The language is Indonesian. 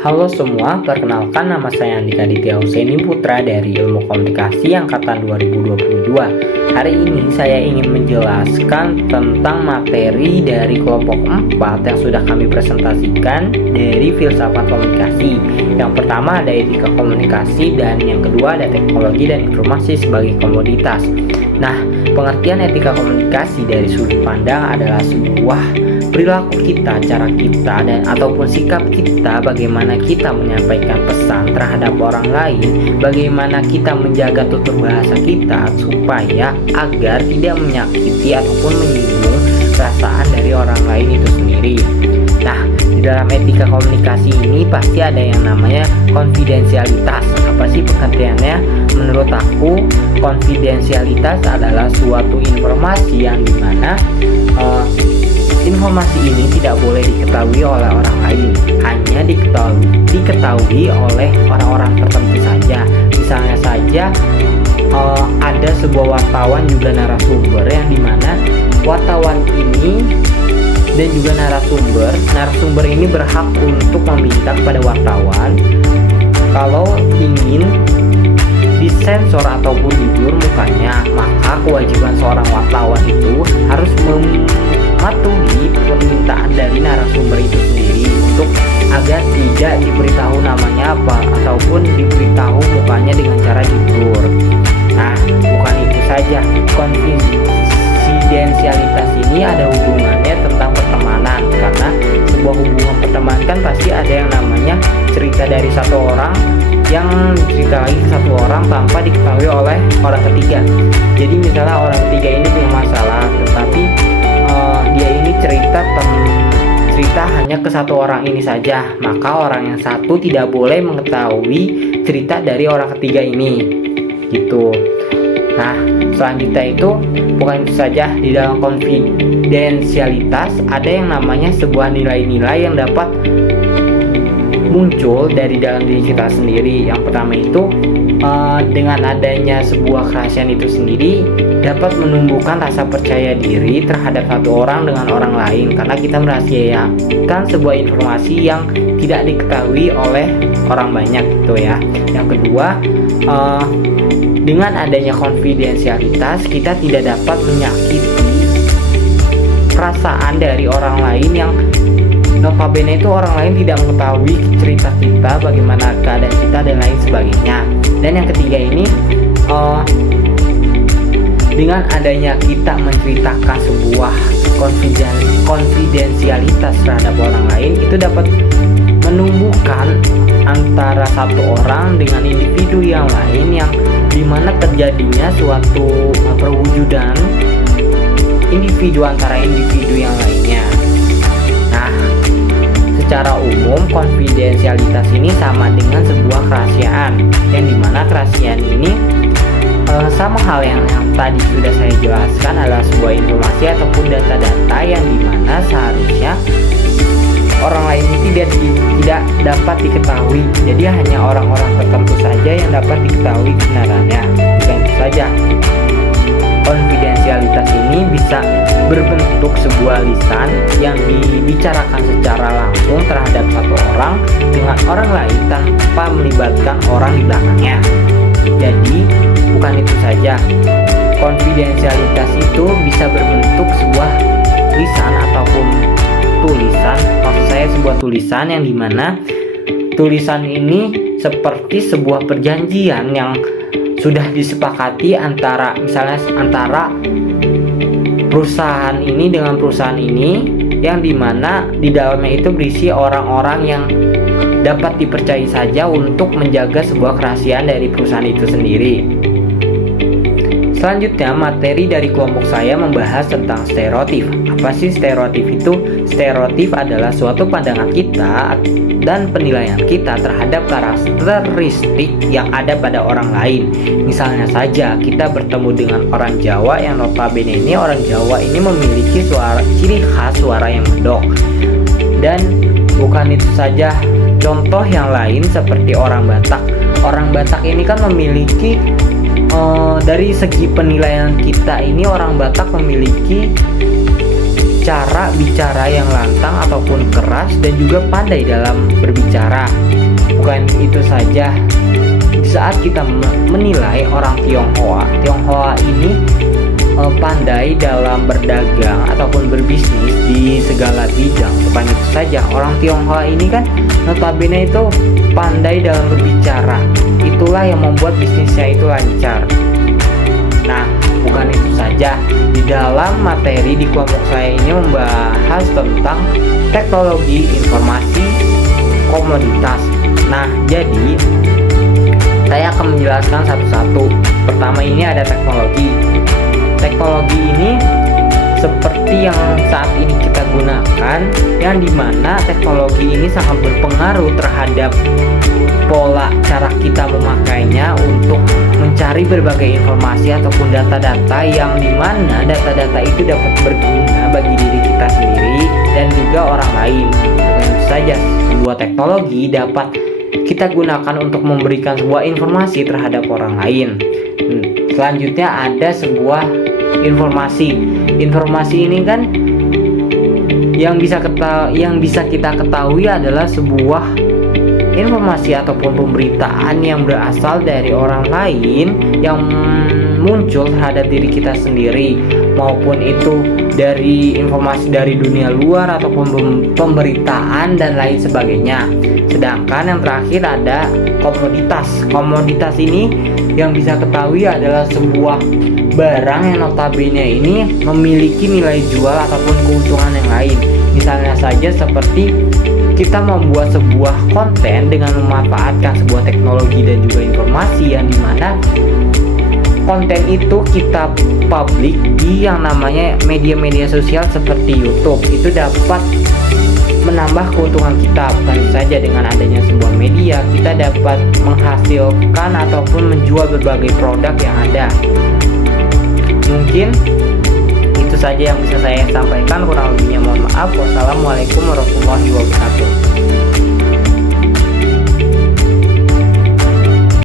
Halo semua, perkenalkan nama saya Andika Ditya Husseini Putra dari Ilmu Komunikasi Angkatan 2022. Hari ini saya ingin menjelaskan tentang materi dari kelompok 4 yang sudah kami presentasikan dari filsafat komunikasi. Yang pertama ada etika komunikasi dan yang kedua ada teknologi dan informasi sebagai komoditas. Nah, pengertian etika komunikasi dari sudut pandang adalah sebuah perilaku kita, cara kita, dan ataupun sikap kita, bagaimana kita menyampaikan pesan terhadap orang lain, bagaimana kita menjaga tutur bahasa kita supaya agar tidak menyakiti ataupun menyinggung perasaan dari orang lain itu sendiri. Nah, di dalam etika komunikasi ini pasti ada yang namanya konfidensialitas. Apa sih pengertiannya? Menurut aku, konfidensialitas adalah suatu informasi yang dimana informasi ini tidak boleh diketahui oleh orang lain, hanya diketahui oleh orang-orang tertentu saja. Misalnya saja ada sebuah wartawan juga narasumber yang dimana wartawan ini dan juga narasumber ini berhak untuk meminta kepada wartawan kalau ingin disensor ataupun jujur mukanya, maka kewajiban seorang wartawan itu harus mematuhi permintaan dari narasumber itu sendiri untuk agar tidak diberitahu namanya apa ataupun diberitahu mukanya dengan cara jujur. Nah, bukan itu saja, konfidensialitas ini ada hubungannya tentang pertemanan, karena sebuah hubungan pertemanan kan pasti ada yang namanya cerita dari satu orang yang cerita lagi ke satu orang tanpa diketahui oleh orang ketiga. Jadi misalnya orang ketiga ini punya masalah, tetapi dia ini cerita hanya ke satu orang ini saja, maka orang yang satu tidak boleh mengetahui cerita dari orang ketiga ini, gitu. Nah, selanjutnya itu bukan itu saja, di dalam konfidensialitas ada yang namanya sebuah nilai-nilai yang dapat muncul dari dalam diri kita sendiri. Yang pertama itu dengan adanya sebuah kerahasiaan itu sendiri dapat menumbuhkan rasa percaya diri terhadap satu orang dengan orang lain, karena kita merahasiakan sebuah informasi yang tidak diketahui oleh orang banyak, gitu ya. Yang kedua, dengan adanya konfidensialitas kita tidak dapat menyakiti perasaan dari orang lain yang notabene itu orang lain tidak mengetahui cerita kita, bagaimana keadaan kita dan lain sebagainya. Dan yang ketiga ini, dengan adanya kita menceritakan sebuah konfidensialitas terhadap orang lain, itu dapat menumbuhkan antara satu orang dengan individu yang lain, yang dimana terjadinya suatu perwujudan individu antara individu yang lainnya. Nah, secara umum konfidensialitas ini sama dengan sebuah kerahasiaan, yang dimana kerahasiaan ini sama hal yang tadi sudah saya jelaskan, adalah sebuah informasi ataupun data-data yang dimana seharusnya orang lain ini tidak dapat diketahui. Jadi hanya orang-orang tertentu saja yang dapat diketahui kebenarannya. Bukan itu saja, konfidensialitas ini bisa berbentuk sebuah lisan yang dibicarakan secara langsung terhadap satu orang dengan orang lain tanpa melibatkan orang di belakangnya. Jadi bukan itu saja, konfidensialitas itu bisa berbentuk sebuah lisan ataupun tulisan. Maksud saya sebuah tulisan yang dimana tulisan ini seperti sebuah perjanjian yang sudah disepakati antara perusahaan ini dengan perusahaan ini, yang dimana di dalamnya itu berisi orang-orang yang dapat dipercayai saja untuk menjaga sebuah kerahasiaan dari perusahaan itu sendiri. Selanjutnya, materi dari kelompok saya membahas tentang stereotip. Apa sih stereotip itu? Stereotip adalah suatu pandangan kita dan penilaian kita terhadap karakteristik yang ada pada orang lain. Misalnya saja, kita bertemu dengan orang Jawa yang notabene ini orang Jawa ini memiliki ciri khas suara yang medok. Dan bukan itu saja, contoh yang lain seperti orang Batak. Orang Batak ini kan memiliki dari segi penilaian kita ini, orang Batak memiliki bicara yang lantang ataupun keras dan juga pandai dalam berbicara. Bukan itu saja, di saat kita menilai orang Tionghoa ini pandai dalam berdagang ataupun berbisnis di segala bidang. Bukan itu saja, orang Tionghoa ini kan notabene itu pandai dalam berbicara. Itulah yang membuat bisnisnya itu lancar. Nah, bukan itu saja, di dalam materi di kelompok saya ini membahas tentang teknologi informasi komoditas. Nah, jadi saya akan menjelaskan satu-satu. Pertama ini ada teknologi. Teknologi ini seperti yang saat ini kita gunakan, yang dimana teknologi ini sangat berpengaruh terhadap pola cara kita memakainya untuk mencari berbagai informasi ataupun data-data, yang dimana data-data itu dapat berguna bagi diri kita sendiri dan juga orang lain. Tentu saja sebuah teknologi dapat kita gunakan untuk memberikan sebuah informasi terhadap orang lain. Selanjutnya ada sebuah informasi. Informasi ini kan yang bisa kita ketahui adalah sebuah informasi ataupun pemberitaan yang berasal dari orang lain yang muncul terhadap diri kita sendiri, maupun itu dari informasi dari dunia luar ataupun pemberitaan dan lain sebagainya. Sedangkan yang terakhir ada komoditas. Komoditas ini yang bisa ketahui adalah sebuah barang yang notabene ini memiliki nilai jual ataupun keuntungan yang lain. Misalnya saja seperti kita membuat sebuah konten dengan memanfaatkan sebuah teknologi dan juga informasi, yang dimana konten itu kita publik di yang namanya media-media sosial seperti YouTube. Itu dapat menambah keuntungan kita. Bukan saja dengan adanya sebuah media, kita dapat menghasilkan ataupun menjual berbagai produk yang ada. Mungkin itu saja yang bisa saya sampaikan, kurang lebihnya mohon maaf. Wassalamualaikum warahmatullahi wabarakatuh.